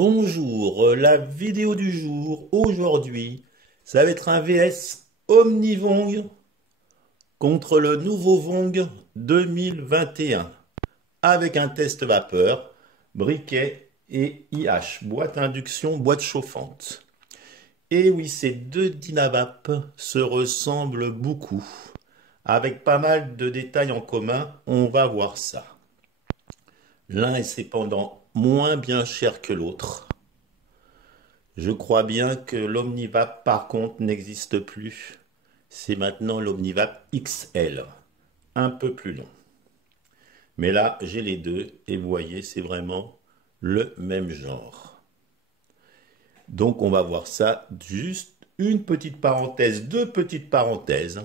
Bonjour, la vidéo du jour, aujourd'hui, ça va être un VS Omnivong contre le nouveau Vong 2021 avec un test vapeur, briquet et IH, boîte induction, boîte chauffante. Et oui, ces deux Dynavap se ressemblent beaucoup, avec pas mal de détails en commun, on va voir ça. L'un est cependant moins bien cher que l'autre. Je crois bien que l'Omnivap, par contre, n'existe plus. C'est maintenant l'Omnivap XL, un peu plus long. Mais là, j'ai les deux, et vous voyez, c'est vraiment le même genre. Donc, on va voir ça, juste une petite parenthèse, deux petites parenthèses,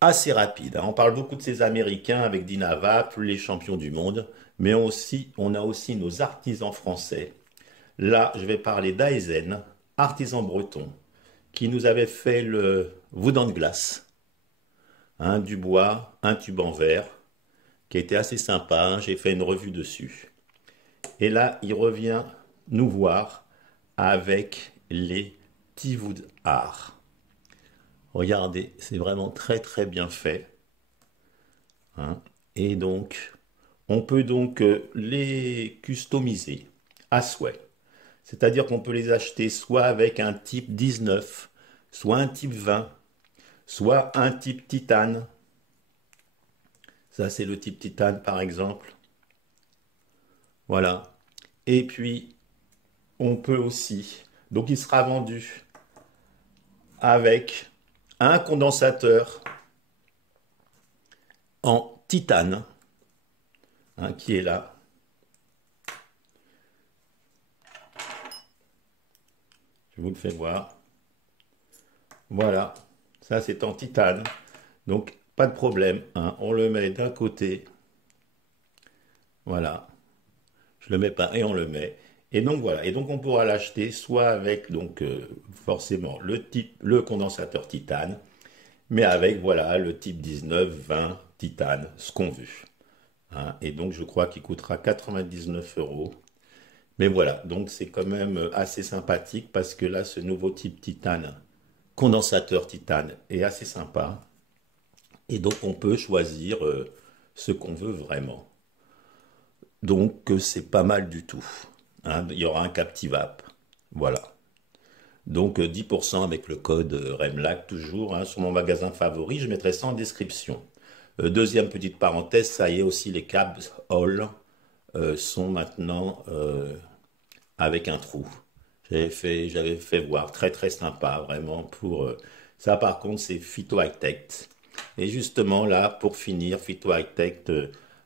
assez rapides. On parle beaucoup de ces Américains avec Dynavap, les champions du monde, mais on a aussi nos artisans français. Là, je vais parler d'Aizen, artisan breton, qui nous avait fait le Voudin de glace, du bois, un tube en verre, qui était assez sympa, j'ai fait une revue dessus. Et là, il revient nous voir avec les Tivoud Art. Regardez, c'est vraiment très très bien fait. Et donc, on peut donc les customiser à souhait. C'est-à-dire qu'on peut les acheter soit avec un type 19, soit un type 20, soit un type titane. Ça, c'est le type titane, par exemple. Voilà. Et puis, on peut aussi... Donc, il sera vendu avec un condensateur en titane, qui est là. Je vous le fais voir. Voilà. Ça, c'est en titane. Donc, pas de problème. On le met d'un côté. Voilà. Je le mets pas et on le met. Et donc voilà. Et donc on pourra l'acheter soit avec donc forcément le condensateur titane, mais avec voilà le type 19, 20 titane, ce qu'on veut. Et donc je crois qu'il coûtera 99 euros. Mais voilà, donc c'est quand même assez sympathique parce que là ce nouveau type titane, condensateur titane, est assez sympa. Et donc on peut choisir ce qu'on veut vraiment. Donc c'est pas mal du tout. Il y aura un Captivap. Voilà. Donc 10% avec le code REMLAC toujours sur mon magasin favori. Je mettrai ça en description. Deuxième petite parenthèse, ça y est aussi les Cabs All sont maintenant avec un trou. J'avais fait voir, très très sympa vraiment pour ça. Par contre c'est Phyto High Tech. Et justement là pour finir, Phyto High Tech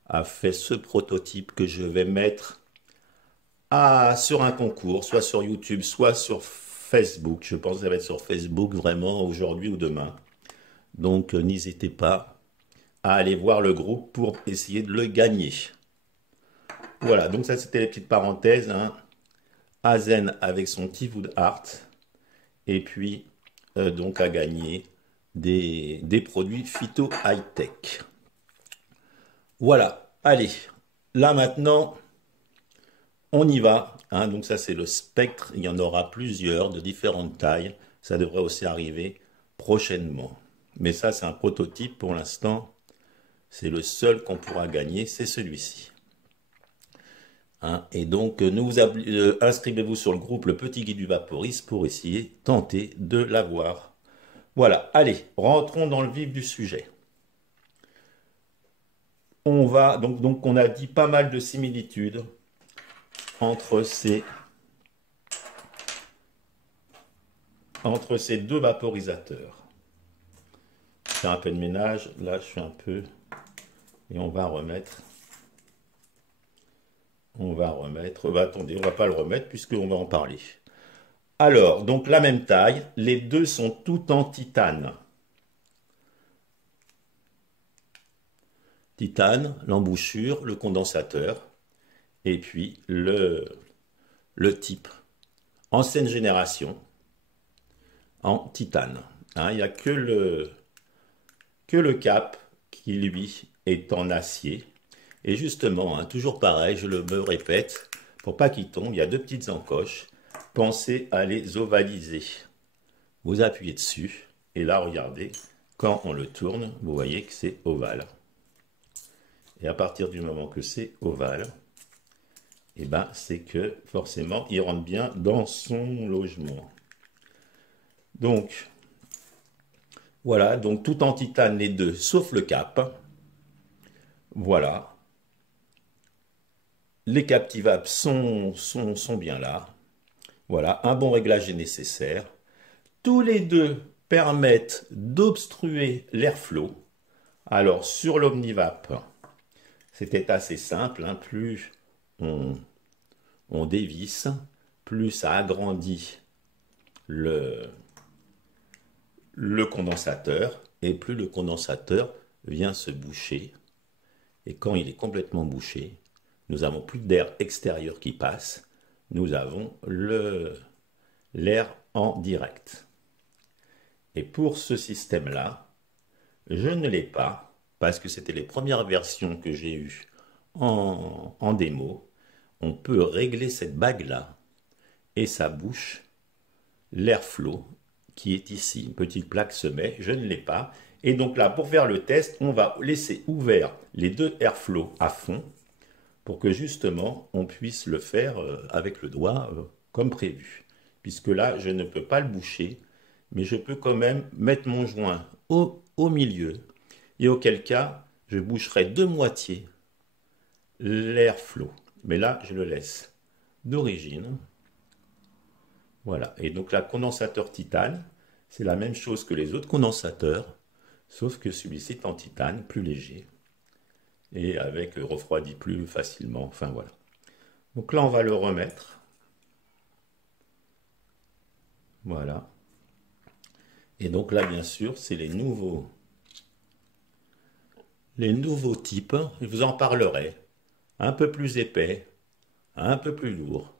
a fait ce prototype que je vais mettre sur un concours, soit sur YouTube, soit sur Facebook. Je pense que ça va être sur Facebook vraiment aujourd'hui ou demain. Donc n'hésitez pas à aller voir le groupe pour essayer de le gagner. Voilà, donc ça c'était les petites parenthèses. Azen avec son Tivoud Art. Et puis donc à gagner des produits phyto high-tech. Voilà, allez, là maintenant... On y va, donc ça c'est le spectre, il y en aura plusieurs de différentes tailles, ça devrait aussi arriver prochainement. Mais ça c'est un prototype pour l'instant, c'est le seul qu'on pourra gagner, c'est celui-ci. Et donc inscrivez-vous sur le groupe Le Petit Guide du Vaporiste pour essayer, tenter de l'avoir. Voilà, allez, rentrons dans le vif du sujet. On va, donc on a dit pas mal de similitudes entre ces deux vaporisateurs. Faire un peu de ménage, là je fais un peu, et on va remettre, attendez, on va pas le remettre puisqu'on va en parler. Alors, donc la même taille, les deux sont tout en titane. Titane, l'embouchure, le condensateur, et puis le type ancienne génération en titane. Il n'y a que le cap qui lui est en acier. Et justement, toujours pareil, je me répète, pour pas qu'ils tombent, il y a deux petites encoches. Pensez à les ovaliser. Vous appuyez dessus, et là, regardez, quand on le tourne, vous voyez que c'est ovale. Et à partir du moment que c'est ovale, et ben, c'est que forcément, il rentre bien dans son logement. Donc, voilà, donc tout en titane les deux, sauf le cap. Voilà. Les captivables sont bien là. Voilà, un bon réglage est nécessaire. Tous les deux permettent d'obstruer l'airflow. Alors, sur l'Omnivap, c'était assez simple, hein. Plus on dévisse, plus ça agrandit le condensateur, et plus le condensateur vient se boucher. Et quand il est complètement bouché, nous n'avons plus d'air extérieur qui passe, nous avons l'air en direct. Et pour ce système-là, je ne l'ai pas, parce que c'était les premières versions que j'ai eues en démo. On peut régler cette bague-là, et ça bouche l'airflow qui est ici. Une petite plaque se met, je ne l'ai pas. Et donc là, pour faire le test, on va laisser ouvert les deux airflow à fond, pour que justement, on puisse le faire avec le doigt comme prévu. Puisque là, je ne peux pas le boucher, mais je peux quand même mettre mon joint au milieu, et auquel cas, je boucherai de moitié l'airflow. Mais là, je le laisse d'origine. Voilà, et donc là, condensateur titane, c'est la même chose que les autres condensateurs, sauf que celui-ci est en titane, plus léger, et avec refroidi plus facilement, enfin voilà. Donc là, on va le remettre. Voilà. Et donc là, bien sûr, c'est les nouveaux types, je vous en parlerai, un peu plus épais, un peu plus lourd,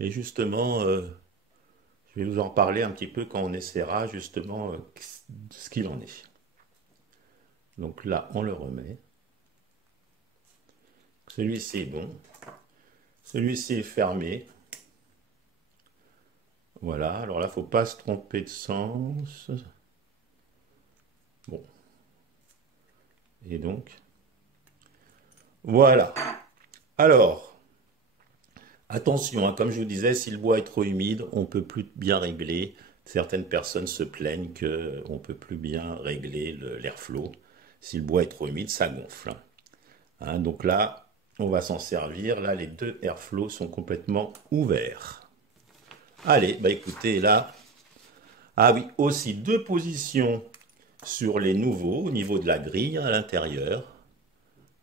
et justement, je vais vous en parler un petit peu quand on essaiera justement ce qu'il en est. Donc là, on le remet. Celui-ci est bon. Celui-ci est fermé. Voilà, alors là, il ne faut pas se tromper de sens. Bon. Et donc, voilà. Alors, attention, hein, comme je vous disais, si le bois est trop humide, on ne peut plus bien régler. Certaines personnes se plaignent qu'on ne peut plus bien régler l'airflow. Si le bois est trop humide, ça gonfle. Hein, donc là, on va s'en servir. Là, les deux airflows sont complètement ouverts. Allez, bah écoutez, là... Ah oui, aussi deux positions sur les nouveaux, au niveau de la grille à l'intérieur.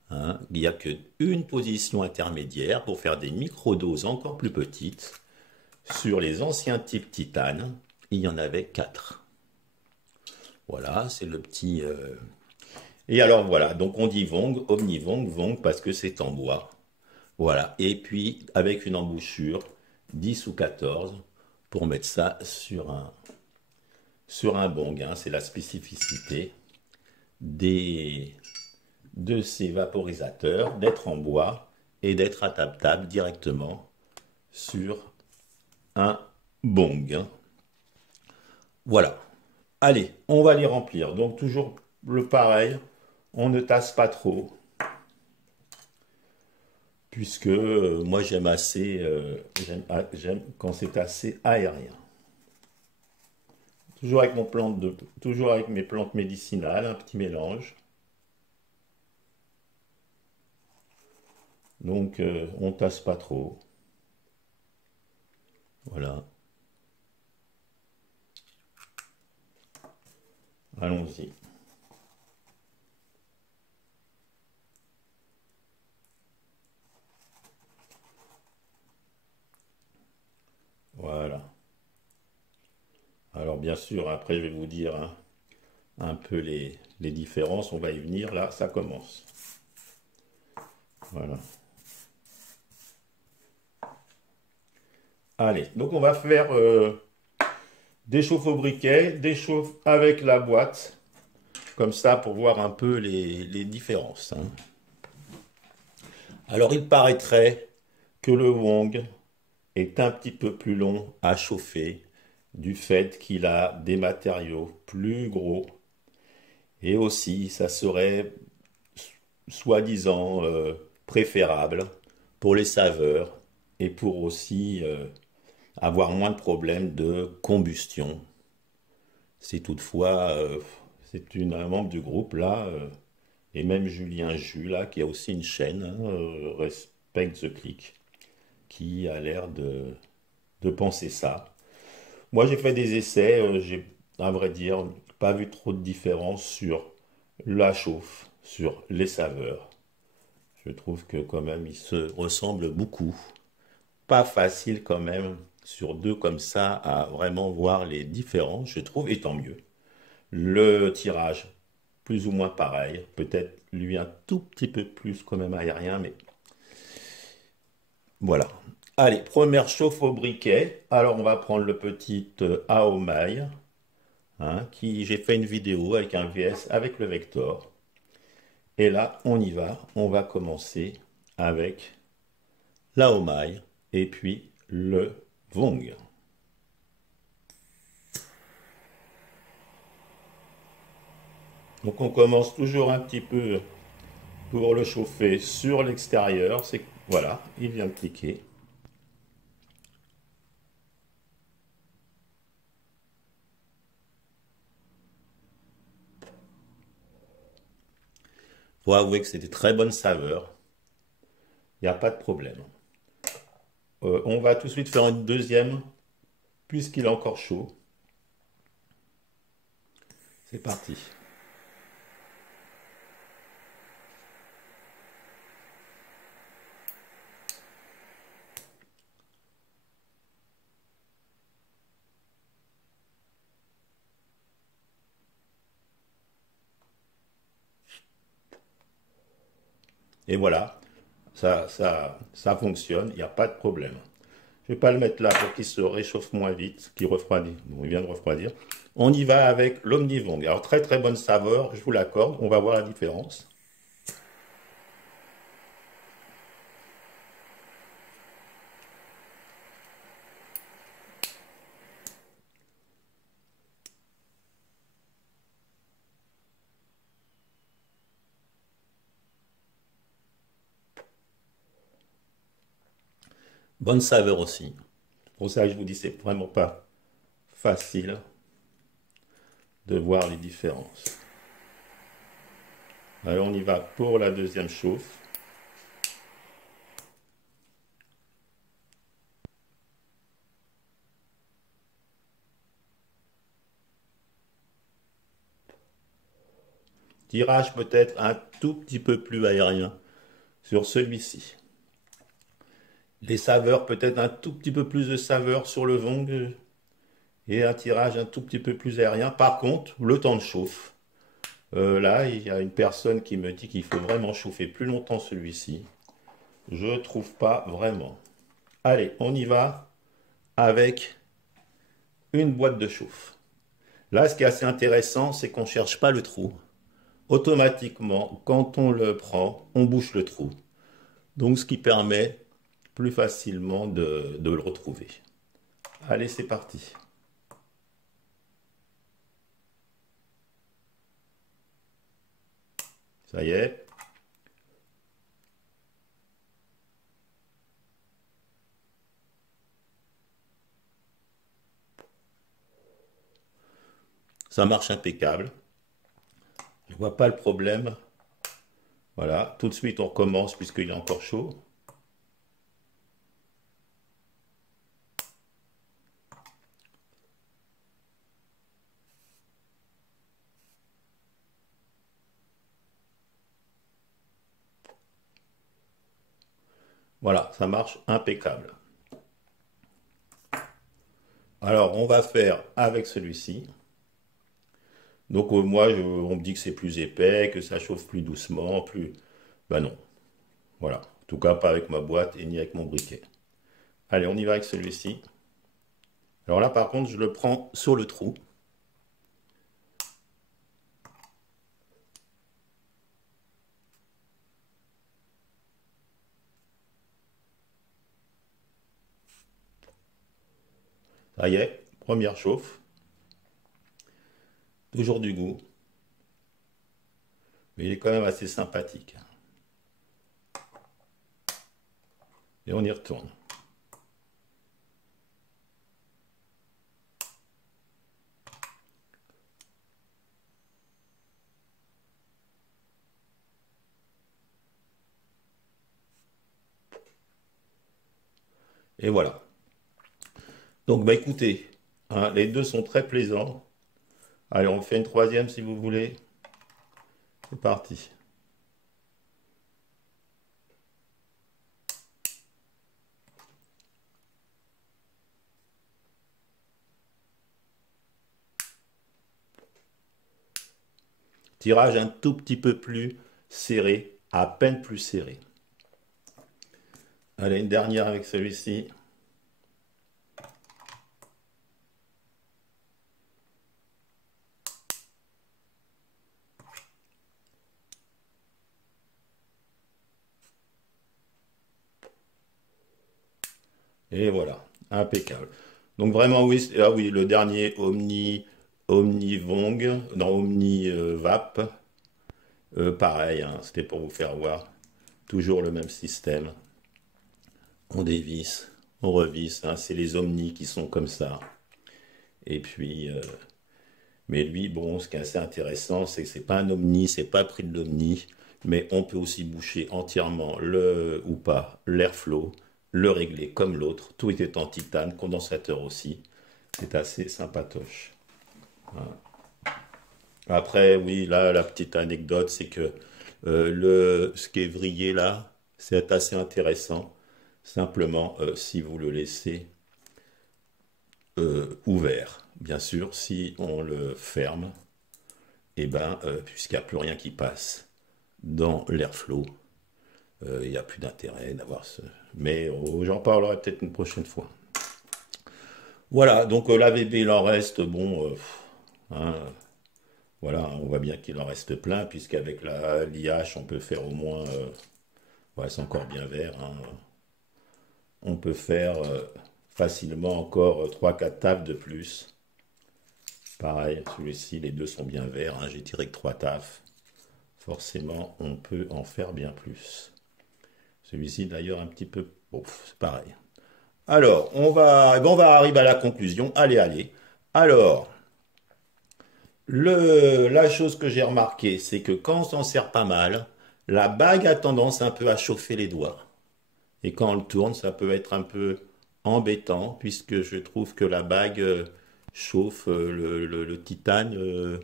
Hein, il n'y a qu'une position intermédiaire pour faire des microdoses encore plus petites. Sur les anciens types titane, il y en avait 4. Voilà, c'est le petit... Et alors voilà, donc on dit Vong, Omnivong, Vong parce que c'est en bois. Voilà, et puis avec une embouchure 10 ou 14 pour mettre ça sur un bong. Hein, c'est la spécificité de ces vaporisateurs, d'être en bois et d'être adaptable directement sur un bong. Hein. Voilà. Allez, on va les remplir. Donc toujours le pareil, on ne tasse pas trop. Puisque moi j'aime assez, j'aime quand c'est assez aérien. Toujours avec mes plantes médicinales, un petit mélange. Donc on tasse pas trop. Voilà. Allons-y. Voilà. Alors bien sûr, après je vais vous dire hein, un peu les différences. On va y venir. Là, ça commence. Voilà. Allez, donc on va faire des chauffe au briquet, des chauffe avec la boîte, comme ça pour voir un peu les différences. Hein. Alors il paraîtrait que le Wong est un petit peu plus long à chauffer du fait qu'il a des matériaux plus gros et aussi ça serait soi-disant préférable pour les saveurs et pour aussi avoir moins de problèmes de combustion. Si toutefois un membre du groupe là, et même Julien Jus là, qui a aussi une chaîne, hein, Respect the Click, qui a l'air de penser ça. Moi j'ai fait des essais, j'ai à vrai dire pas vu trop de différence sur la chauffe, sur les saveurs. Je trouve que quand même ils se ressemblent beaucoup. Pas facile quand même sur deux comme ça à vraiment voir les différences, je trouve, et tant mieux. Le tirage, plus ou moins pareil, peut-être lui un tout petit peu plus quand même aérien, mais voilà. Allez, première chauffe au briquet. Alors on va prendre le petit Aomai, hein, qui j'ai fait une vidéo avec un VS avec le Vector. Et là, on y va. On va commencer avec l'Aomai et puis le Vong. Donc on commence toujours un petit peu pour le chauffer sur l'extérieur. C'est voilà, il vient de cliquer. Faut avouer que c'est des très bonnes saveurs. Il n'y a pas de problème. On va tout de suite faire une deuxième puisqu'il est encore chaud. C'est parti. Et voilà, ça fonctionne, il n'y a pas de problème. Je ne vais pas le mettre là pour qu'il se réchauffe moins vite, qu'il refroidit. Bon, il vient de refroidir. On y va avec l'Omnivong. Alors très très bonne saveur, je vous l'accorde, on va voir la différence. Bonne saveur aussi. Pour ça, je vous dis, c'est vraiment pas facile de voir les différences. Alors on y va pour la deuxième chauffe. Tirage peut-être un tout petit peu plus aérien sur celui-ci. Les saveurs, peut-être un tout petit peu plus de saveur sur le Vong et un tirage un tout petit peu plus aérien. Par contre, le temps de chauffe. Là, il y a une personne qui me dit qu'il faut vraiment chauffer plus longtemps celui-ci. Je trouve pas vraiment. Allez, on y va avec une boîte de chauffe. Là, ce qui est assez intéressant, c'est qu'on ne cherche pas le trou. Automatiquement, quand on le prend, on bouche le trou. Donc, ce qui permet plus facilement de le retrouver. Allez, c'est parti. Ça y est. Ça marche impeccable. Je ne vois pas le problème. Voilà, tout de suite on recommence puisqu'il est encore chaud. Voilà, ça marche impeccable. Alors on va faire avec celui-ci. Donc moi on me dit que c'est plus épais, que ça chauffe plus doucement, plus... Ben non, voilà. En tout cas pas avec ma boîte et ni avec mon briquet. Allez, on y va avec celui-ci. Alors là par contre je le prends sur le trou. Ça y est, première chauffe. Toujours du goût. Mais il est quand même assez sympathique. Et on y retourne. Et voilà. Donc, bah écoutez, hein, les deux sont très plaisants. Allez, on fait une troisième si vous voulez. C'est parti. Tirage un tout petit peu plus serré, à peine plus serré. Allez, une dernière avec celui-ci. Et voilà, impeccable. Donc vraiment, oui, ah oui, le dernier Omnivong, non, Omnivap, pareil, hein, c'était pour vous faire voir. Toujours le même système. On dévisse, on revisse, hein, c'est les Omnis qui sont comme ça. Et puis, mais lui, bon, ce qui est assez intéressant, c'est que c'est pas un Omni, c'est pas le prix de l'Omni, mais on peut aussi boucher entièrement le ou pas l'airflow, le régler comme l'autre. Tout était en titane, condensateur aussi. C'est assez sympatoche. Après, oui, là, la petite anecdote, c'est que ce qui est vrillé là, c'est assez intéressant. Simplement, si vous le laissez ouvert, bien sûr, si on le ferme, et ben, puisqu'il n'y a plus rien qui passe dans l'airflow, il n'y a plus d'intérêt d'avoir ce. Mais j'en parlerai peut-être une prochaine fois. Voilà, donc l'AVB, il en reste, bon, hein, voilà, on voit bien qu'il en reste plein, puisqu'avec l'IH, on peut faire au moins, ouais, c'est encore bien vert, hein, on peut faire facilement encore trois quatre tables de plus. Pareil, celui-ci, les deux sont bien verts, hein, j'ai tiré que 3 tafs. Forcément, on peut en faire bien plus. Celui-ci, d'ailleurs, un petit peu. Bon, c'est pareil. Alors, on va arriver à la conclusion. Allez, allez. Alors, la chose que j'ai remarqué, c'est que quand on s'en sert pas mal, la bague a tendance un peu à chauffer les doigts. Et quand on le tourne, ça peut être un peu embêtant, puisque je trouve que la bague chauffe, le titane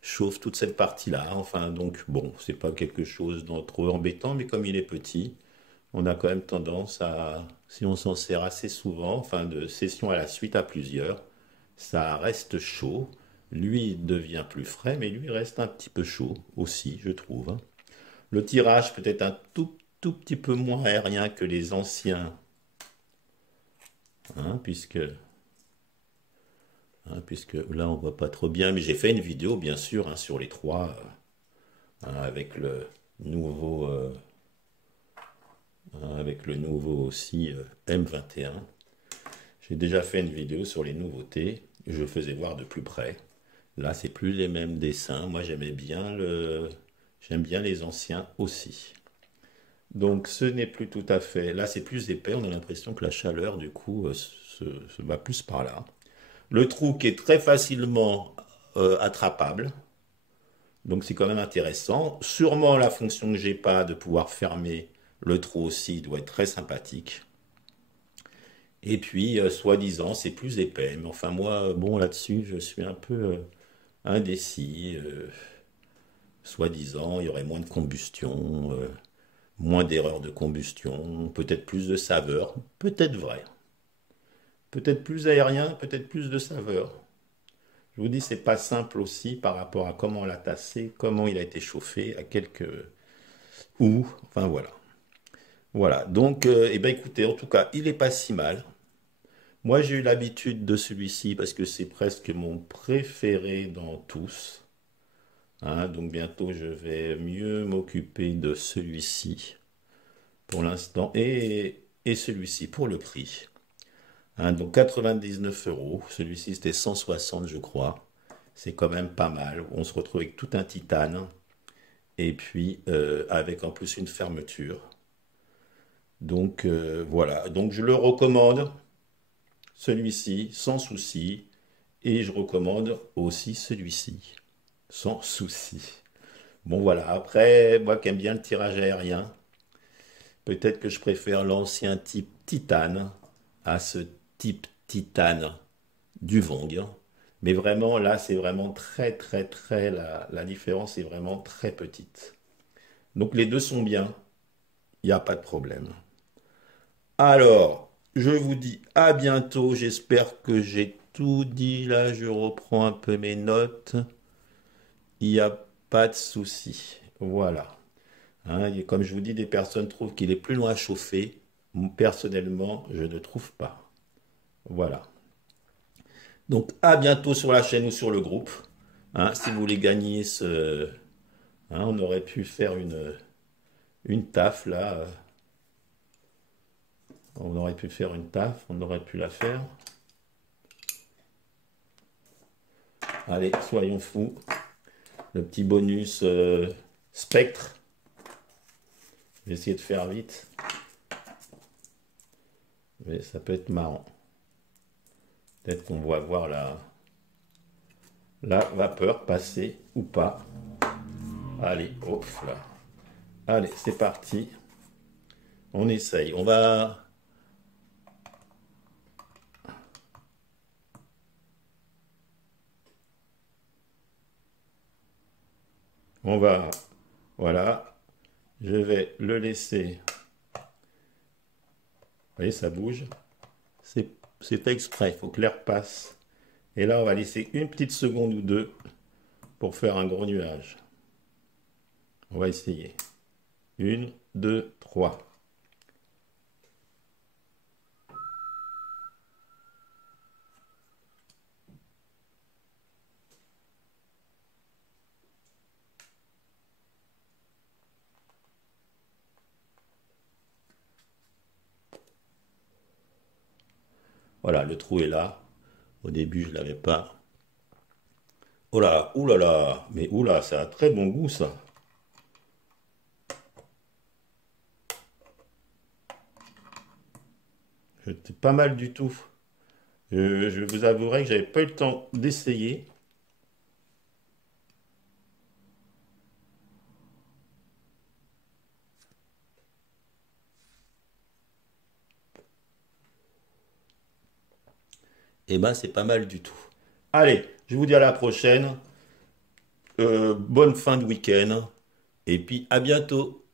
chauffe toute cette partie-là. Enfin, donc, bon, c'est pas quelque chose de trop embêtant, mais comme il est petit, on a quand même tendance à, si on s'en sert assez souvent, enfin, de session à la suite à plusieurs, ça reste chaud. Lui il devient plus frais, mais lui reste un petit peu chaud aussi, je trouve, hein. Le tirage peut être un tout petit peu moins aérien que les anciens, hein, puisque là on voit pas trop bien, mais j'ai fait une vidéo bien sûr, hein, sur les trois, hein, nouveau, euh, avec le nouveau aussi M21. J'ai déjà fait une vidéo sur les nouveautés, je faisais voir de plus près. Là c'est plus les mêmes dessins, moi j'aime bien les anciens aussi. Donc ce n'est plus tout à fait. Là, c'est plus épais. On a l'impression que la chaleur, du coup, se va plus par là. Le trou qui est très facilement attrapable. Donc c'est quand même intéressant. Sûrement la fonction que j'ai pas de pouvoir fermer le trou aussi doit être très sympathique. Et puis, soi-disant, c'est plus épais. Mais enfin, moi, bon, là-dessus, je suis un peu indécis. Soi-disant, il y aurait moins de combustion. Moins d'erreurs de combustion, peut-être plus de saveur, peut-être vrai. Peut-être plus aérien, peut-être plus de saveur. Je vous dis, c'est pas simple aussi par rapport à comment on l'a tassé, comment il a été chauffé, à quelques où, enfin voilà. Voilà, donc, eh ben écoutez, en tout cas, il est pas si mal. Moi, j'ai eu l'habitude de celui-ci parce que c'est presque mon préféré dans tous, hein. Donc bientôt, je vais mieux m'occuper de celui-ci pour l'instant et celui-ci pour le prix. Hein, donc 99 euros. Celui-ci, c'était 160, je crois. C'est quand même pas mal. On se retrouve avec tout un titane. Et puis, avec en plus une fermeture. Donc, voilà. Donc, je le recommande, celui-ci, sans souci. Et je recommande aussi celui-ci, sans souci. Bon, voilà. Après, moi qui aime bien le tirage aérien, peut-être que je préfère l'ancien type titane à ce type titane du Vong. Mais vraiment, là, c'est vraiment très, très, très, la différence est vraiment très petite. Donc les deux sont bien, il n'y a pas de problème. Alors, je vous dis à bientôt. J'espère que j'ai tout dit. Là, je reprends un peu mes notes. Il n'y a pas de souci. Voilà. Hein, et comme je vous dis, des personnes trouvent qu'il est plus loin à chauffer. Personnellement, je ne trouve pas. Voilà. Donc, à bientôt sur la chaîne ou sur le groupe. Hein, si vous voulez gagner ce... hein, on aurait pu faire une taf là. On aurait pu faire une taf, on aurait pu la faire. Allez, soyons fous. Le petit bonus spectre. Je vais essayer de faire vite. Mais ça peut être marrant. Peut-être qu'on va voir la vapeur passer ou pas. Allez, hop là. Allez, c'est parti. On essaye. Voilà. Je vais le laisser. Vous voyez, ça bouge. C'est c'est fait exprès. Il faut que l'air passe. Et là, on va laisser une petite seconde ou deux pour faire un gros nuage. On va essayer. Une, deux, trois. Voilà, le trou est là. Au début, je ne l'avais pas. Oh là, oulala, mais oula, ça a très bon goût ça. C'était pas mal du tout. Je vous avouerai que j'avais pas eu le temps d'essayer. Eh ben, c'est pas mal du tout. Allez, je vous dis à la prochaine. Bonne fin de week-end. Et puis à bientôt.